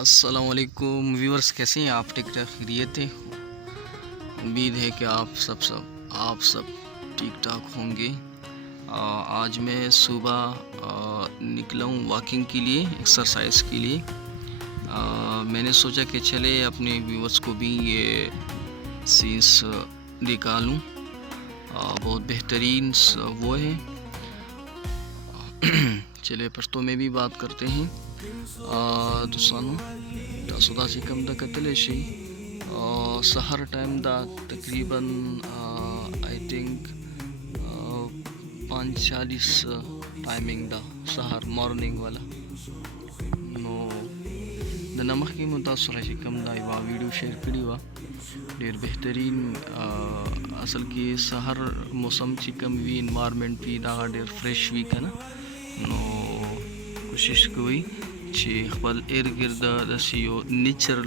السلام علیکم ویورز، کیسے ہیں آپ؟ ٹھیک ٹھاک خیریت ہے؟ امید ہے کہ آپ سب ٹھیک ٹھاک ہوں گے۔ آج میں صبح نکلا ہوں واکنگ کے لیے، ایکسرسائز کے لیے۔ میں نے سوچا کہ چلے اپنے ویورز کو بھی یہ سینس نکالوں۔ بہت بہترین وہ ہے۔ چلے پښتو میں بھی بات کرتے ہیں۔ دوستانو تاسو دا چې کوم د کتلی شي سحر ټایم دا تقریباً آئی تھنک 5:40 ټایمنګ دا سحر مارننګ والا. نو د نه مخکې مو تاسو سره چې کوم دا یوه ویډیو شیر کړې وه، ډېر بهترین. اصل کې سحر موسم چې کوم وي، انوایرمنټ وي، دا ډېر فریش وي که نه. نو کوشش کوئ چې خپل ارد ګرد داسې یو نیچر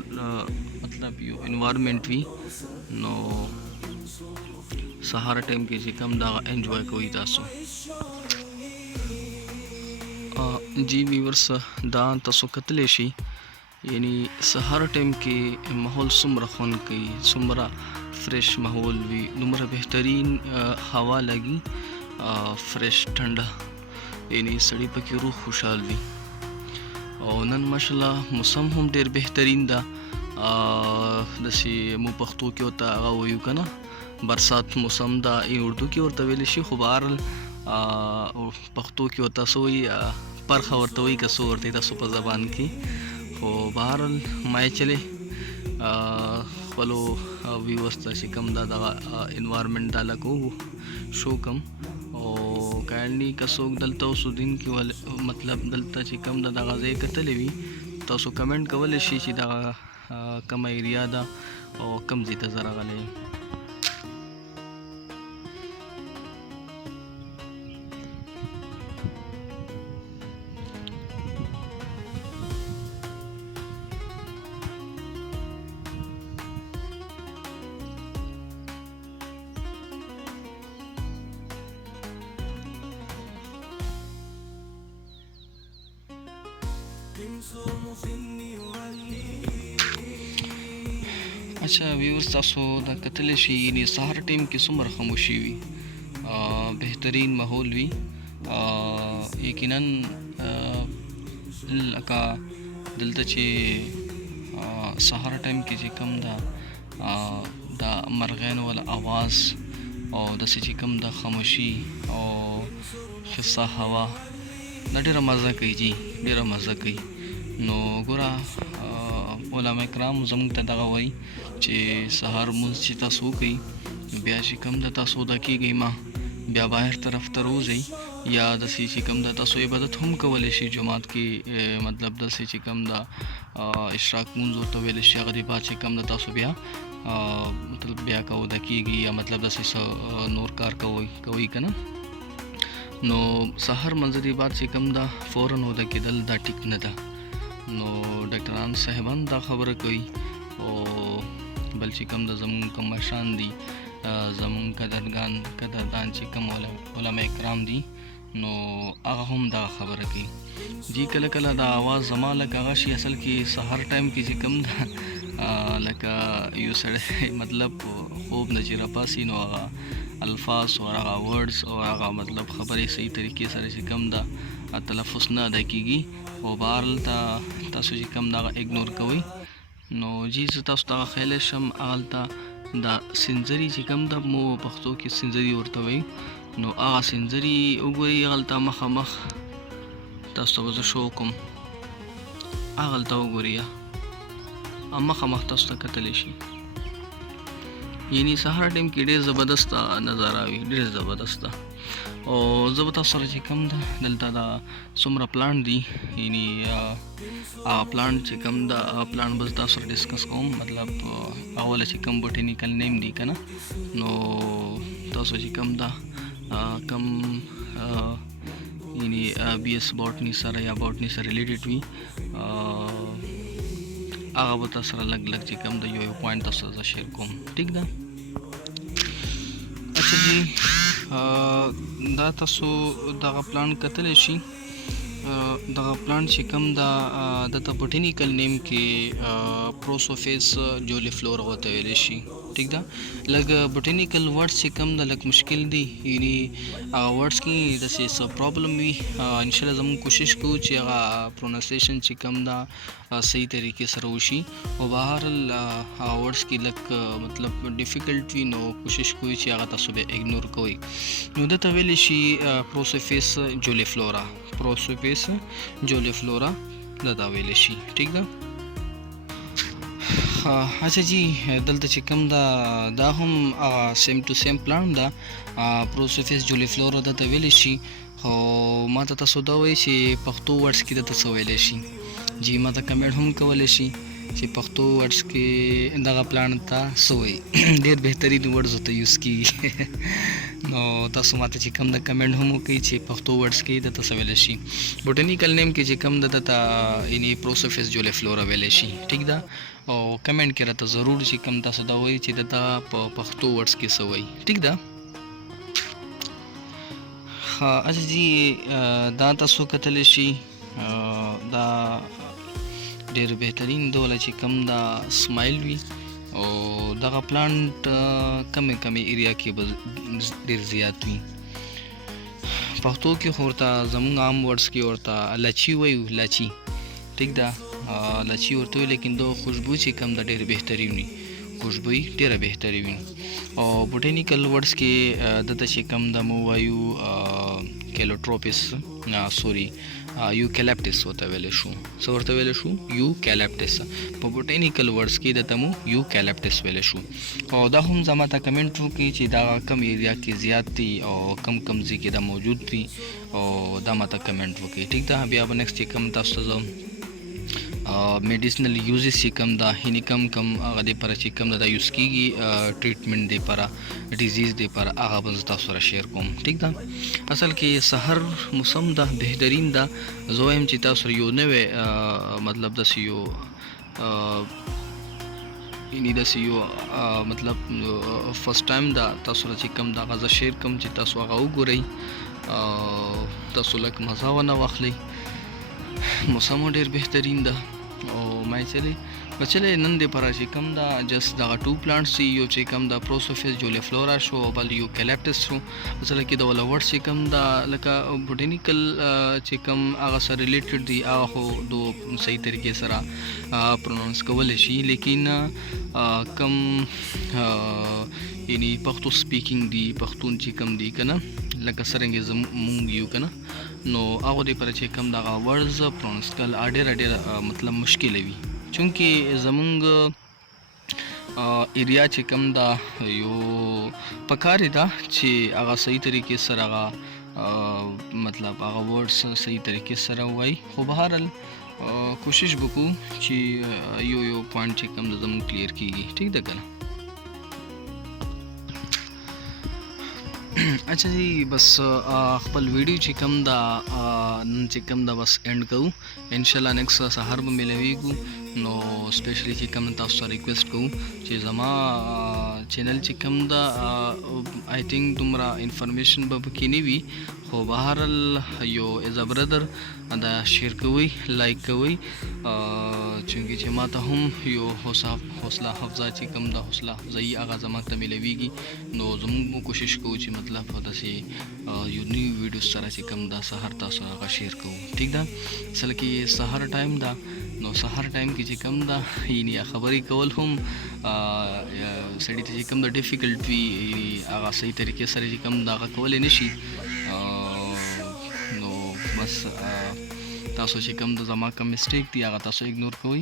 مطلب یو انوایرمنټ وي، نو سهار ټایم کې چې کوم دا انجوای کوئ تاسو. جی ویورس، دا تاسو کتلی شي یعنی سهار ټایم کې ماحول څومره خوند کوي، څومره فریش ماحول وي، دومره بهترین هوا لګي، فریش ټنډه، یعنی سړی پکې روح خوشحال وي. او نن ماشاءالله موسم هم ډېر بهترین ده. داسې مو پښتو کې ورته هغه وایو که نه، برسات موسم ده، اردو کې ورته ویلی شي، خو بهرحال پښتو کې ورته څه وایي، پرخه ورته وایي که څه ورته تاسو په زبان کې. خو بهرحال ما یې چلې خپلو ویورز ته چې کوم دا دغه انوایرمنټ دا لږ شو کم. او کایندلی که څوک دلته اوسېدونکي مطلب دلته چې کوم د دغه ځای کتلی وي، تاسو کمنټ کولی شئ چې دغه کومه ایریا ده او کوم ځای ته زه راغلی یم. اچھا ویورز، تاسو دا کتلی شي یعنې سهار ټایم کې څومره خاموشي وي، بهترین ماحول وي. یقینا لکه دلته چې سهار ټایم کې چې کوم دا مرغانو والا اواز او داسې چې کوم دا خاموشي او خصه هوا دا ډېره مزه کوي جي، ډېره مزه کوي. نو ګوره علما کرام زموږ ته دغه وایي چې سهار لمونځ چې تاسو وکئ، بیا چې کوم د تاسو ادا کېږئ ما بیا بهر طرف ته روځئ، یا داسې چې کوم د تاسو عبادت هم کولی شي جماعت کې، مطلب داسې چې کوم د اشراق لمونځ ورته ویلی شي، هغه د بعد چې کوم د تاسو بیا مطلب بیا که ادا کېږي، یا مطلب داسې نور کار کوئ که نه. نو سهار منځ د بعد چې کوم دا فوراً ادا کېدل دا ټیک نه ده. نو ډاکټران صاحبان دا خبره کوي، او بل چې کوم د زمونږ کوم مشران دي، زمونږ قدردان چې کوم علما کرام دي، نو هغه هم دا خبره کوي. جی کله کله دا آواز زما لکه هغه شي، اصل کې سهار ټایم کې چې کوم ده لکه یو سړی مطلب خوب نه چې راپاسي، نو هغه الفاظ او هغه ورډز او هغه مطلب خبرې صحیح طریقې سره چې کوم ده تلفظ نه ادا کېږي، او بهرحال تاسو چې کوم دغه اګنور کوئ. نو جی زه تاسو ته ښیلی شم هغلته دا سینځري چې کوم ده، مو پښتو کې سینځري ورته وایي. نو هغه سینځري وګورئ، هغلته مخامخ تاسو ته به زه شو کوم، هغلته وګورئ، مخامخ تاسو ته کتلی شي. یعنی سهار ټایم کې ډېر زبردسته نظاره وي، ډېر زبردسته. او زه به تاسو سره چې کوم ده دلته دا څومره پلانټ دي، یعنی هغه پلانټ چې کوم ده پلانټ به زه تاسو سره ډسکس کوم، مطلب اوله چې کوم بوټینیکل نیم دي که نه. نو تاسو چې کوم ده کوم یعنی بی ایس باټني سره یا باټني سره ریلیټډ وي، هغه به تاسو سره لږ چې کوم ده یو پوینټ تاسو سره زه شیر کوم، ټیک ده. اچھا جی، دا تاسو دغه پلان کتلی شي. دغه پلانټ چې کوم دا د بوټینیکل نیم کې پروسوفیس جولیفلورا ورته ویلی شي. ٹھیک ده. لږ بوټینیکل ورډس چې کوم د لږ مشکل دي، یعنی هغه ورډس کې داسې څه پرابلم وي، انشاءالله زموږ کوشش کوو چې هغه پروننسیشن چې کوم ده صحیح طریقې سره وشي. او بهرحال هغه ورډس کې لږ مطلب ډیفیکلټ وي، نو کوشش کوئ چې هغه تاسو به اګنور کوئ. نو دته ویلی شي پروسوفیس جولیفلورا. پروسوفیس جولیفلورا دته ویلی شي. ٹھیک ده. اچھا جی، دلته چې کوم دا هم سیم ټو سیم پلانټ ده، پروسوفیس جولیفلورا دته ویلی شي. خو ما ته تاسو دا وایي چې پښتو ورډس کې دته څه ویلی شي. جی ما ته کمنټ هم کولی شي چې پښتو ورډس کې دغه پلانټ ته څه وایي. ډېر بهترین ورډز ورته یوز کېږي. نو تاسو ما ته چې کوم د کمنټ هم وکړئ چې پښتو ورډس کې دته څه ویلی شي. بوټینیکل نیم کې چې کوم ده دته یعنې پروسوفیس جولیفلورا ویلی شي. ٹھیک ده. او کمنټ کې راته ضرور چې کوم تاسو دا وایي چې دته په پښتو ورډس کې څه وایي. ٹھیک ده. اچھا جی، دا تاسو کتلی شي دا ډېر بهترین ډوله چې کوم دا سمایل وي، او دغه پلانټ کمې ایریا کې به ډېر زیات وي. پښتو کې خو ورته زموږ عام ورډس کې ورته لاچي وایو. لاچي. ټیک ده. لاچي ورته وایي، لیکن د خوشبو چې کوم ده ډېر بهترین وي. خوشبویي ډېره بهترین وي. او بوټینیکل ورډس کې دته چې کوم ده مو وایو کیلوټروپس، سوري یوکیلپټس ورته ویلی شو. څه ورته ویلی شو؟ یوکیلپټس. په بوټینیکل ورډس کې دته مو یوکیلپټس ویلی شو. او دا هم زما ته کمنټ وکړي چې دا کم ایریا کې زیات دي او کم ځای کې دا موجود وي، او دا ما ته کمنټ وکړي. ټیک ده. بیا به نیکسټ چې کوم تاسو ته زه میډیسنل یوزز چې کوم ده، یعنې کم هغه دپاره چې کوم ده دا یوز کېږي ټریټمنټ دپاره، ډیزیز دپاره، هغه به زه تاسو سره شیر کوم. ټیک ده. اصل کې سحر موسم ده، بهترین ده. زه وایم چې تاسو سره یو نوی مطلب داسې یو یعنې داسې یو مطلب فرسټ ټایم ده تاسو سره چې کوم ده هغه زه شیر کوم چې تاسو هغه وګورئ، تاسو لږ مزه ونه واخلئ. موسم ډېر بهترین ده. او ما چلې نن دپاره چې کوم ده جست دغه ټو پلانټس دي، یو چې کوم ده پروسوفیس جولیفلورا شو، او بل یوکیلپټس شو. اصل کې د والا ورډ چې کوم ده لکه بوټینیکل چې کوم هغه سره ریلیټډ دي، هغه خو د صحیح طریقې سره پروننس کولی شي، لیکن کم یعنی پښتو سپیکینګ دي، پښتون چې کوم دي که نه، لکه څرنګې مونږ یو که نه، نو هغو دپاره چې کوم دغه ورډز پروننس کول ډېره مطلب مشکله وي. چونکې زمونږ ایریا چې کوم ده یو پکار ده چې هغه صحیح طریقې سره هغه مطلب هغه ورډز صحیح طریقې سره ووایي. خو بهرحال کوشش وکړو چې یو پوینټ چې کوم ده زمونږ کلیر کېږي. ټیک ده که نه. اچھا جی، بس خپل ویډیو چې کوم ده نن چې کوم ده بس اینډ کوو. انشاءالله نیکسټ سهار به میلاویږو. نو سپیشلی چې کوم تاسو سره ریکویسټ کوو چې زما چینل چې کوم ده آی تھنک دومره انفارمیشن به پکې نه وي، خو بهرحال یو ایز ا برادر دا شیر کوئ، لایک کوئ، چونکې چې ما ته هم یو حوصله افزا چې کوم ده حوصله افزایي هغه زما ته میلاویږي. نو زموږ به کوشش کوو چې مطلب داسې یو نوي ویډیو سره چې کوم ده سهار تاسو هغه شیر کوو. ټیک ده. اصل کې سهار ټایم ده، نو سهار ټایم کې چې کوم ده یعنې خبرې کول هم سړي ته چې کوم ده ډیفیکلټ وي، هغه صحیح طریقې سره چې کوم ده هغه کولی نه شي. نو بس تاسو چې کوم د زما کوم مسټیک دی هغه تاسو اګنور کوئ.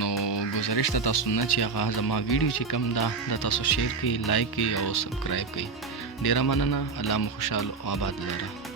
نو ګزارش ته تاسو نه چې هغه زما ویډیو چې کوم ده د تاسو شیر کړئ، لایک کړئ او سبسکرایب کړئ. ډېره مننه. الله مو خوشحال او آباد لره.